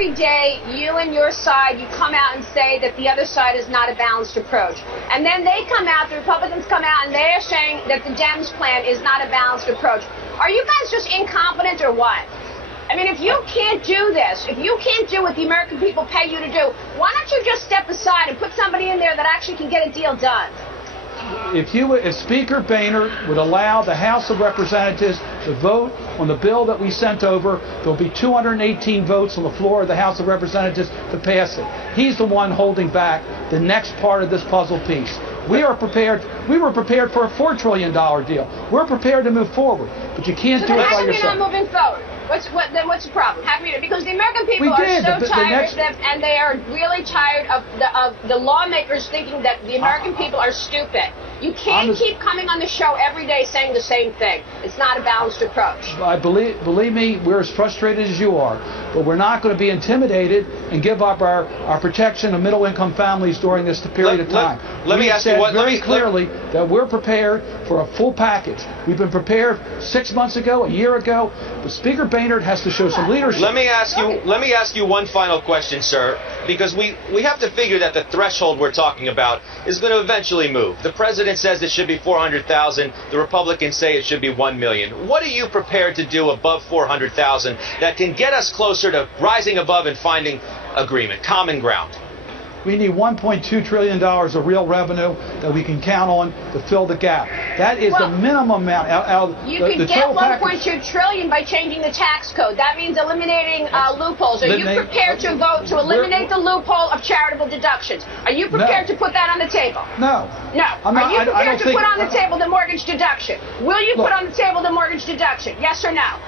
Every day, you and your side, you come out and say that the other side is not a balanced approach. And then they come out, the Republicans come out, and they're saying that the Dems plan is not a balanced approach. Are you guys just incompetent or what? I mean, if you can't do this, if you can't do what the American people pay you to do, why don't you just step aside and put somebody in there that actually can get a deal done? If Speaker Boehner would allow the House of Representatives to vote on the bill that we sent over, there'll be 218 votes on the floor of the House of Representatives to pass it. He's the one holding back the next part of this puzzle piece. We were prepared for a $4 trillion deal. We're prepared to move forward, but you can't do it by yourself. So how come you're not moving forward? What's the problem? Because the American people are so tired, and they are really tired of the lawmakers thinking that the American people are stupid. You can't keep coming on the show every day saying the same thing. It's not a balanced approach. Believe me, we're as frustrated as you are, but we're not going to be intimidated and give up our protection of middle-income families during this period of time. Let me ask you what. Very clearly that we're prepared for a full package. We've been prepared 6 months ago, a year ago, but Speaker Boehner has to show some leadership. Let me ask you one final question, sir, because we have to figure that the threshold we're talking about is going to eventually move. The president says it should be 400,000. The Republicans say it should be 1 million. What are you prepared to do above 400,000 that can get us closer to rising above and finding agreement, common ground? We need $1.2 trillion of real revenue that we can count on to fill the gap. That is the minimum amount. You can get $1.2 trillion by changing the tax code. That means eliminating loopholes. Are you prepared to vote to eliminate the loophole of charitable deductions? Are you prepared to put that on the table? No. No. Are you prepared to put on the table the mortgage deduction? Will you put on the table the mortgage deduction? Yes or no?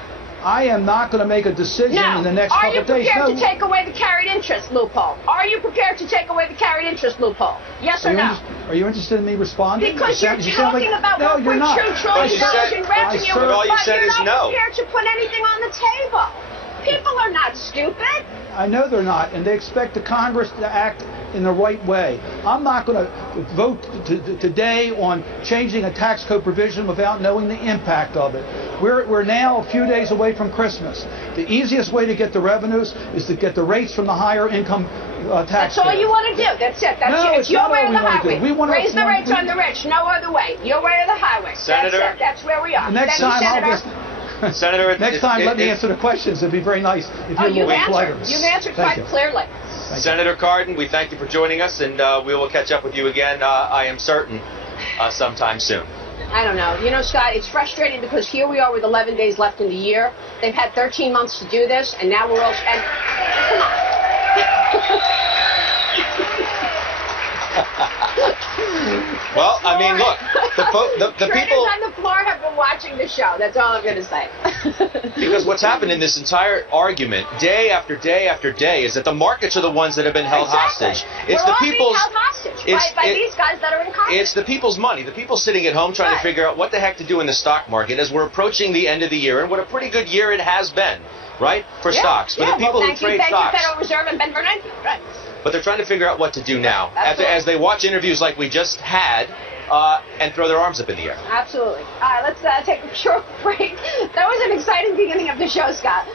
I am not going to make a decision in the next couple of days. Are you prepared to take away the carried interest loophole? Are you prepared to take away the carried interest loophole? Yes or no? Are you interested in me responding? Because you're talking about $1.2 trillion in revenue, but all you said is no. You're not prepared to put anything on the table. People are not stupid. I know they're not, and they expect the Congress to act in the right way. I'm not going to vote today on changing a tax code provision without knowing the impact of it. We're now a few days away from Christmas. The easiest way to get the revenues is to get the rates from the higher income tax. That's all you want to do. That's it. It's your way or the highway. Raise the rates on the rich. No other way. Your way or the highway. Senator, that's it. That's where we are. Next time, Senator, next time, let me answer the questions. It'd be very nice if you're a little bit politer. You've answered quite clearly. Senator Cardin, we thank you for joining us, and we will catch up with you again, I am certain, sometime soon. I don't know. You know, Scott, it's frustrating because here we are with 11 days left in the year. They've had 13 months to do this, and now we're all... come on. Well, I mean, look, the people on the floor have been watching the show. That's all I'm going to say. Because what's happened in this entire argument, day after day after day, is that the markets are the ones that have been held hostage. It's the people's held hostage by these guys that are in Congress. It's the people's money. The people sitting at home trying to figure out what the heck to do in the stock market as we're approaching the end of the year, and what a pretty good year it has been, right, for stocks, for the people who trade stocks. Thank you, Federal Reserve and Ben Bernanke. Right. But they're trying to figure out what to do now as they watch interviews like we just had and throw their arms up in the air. Absolutely. All right, let's take a short break. That was an exciting beginning of the show, Scott.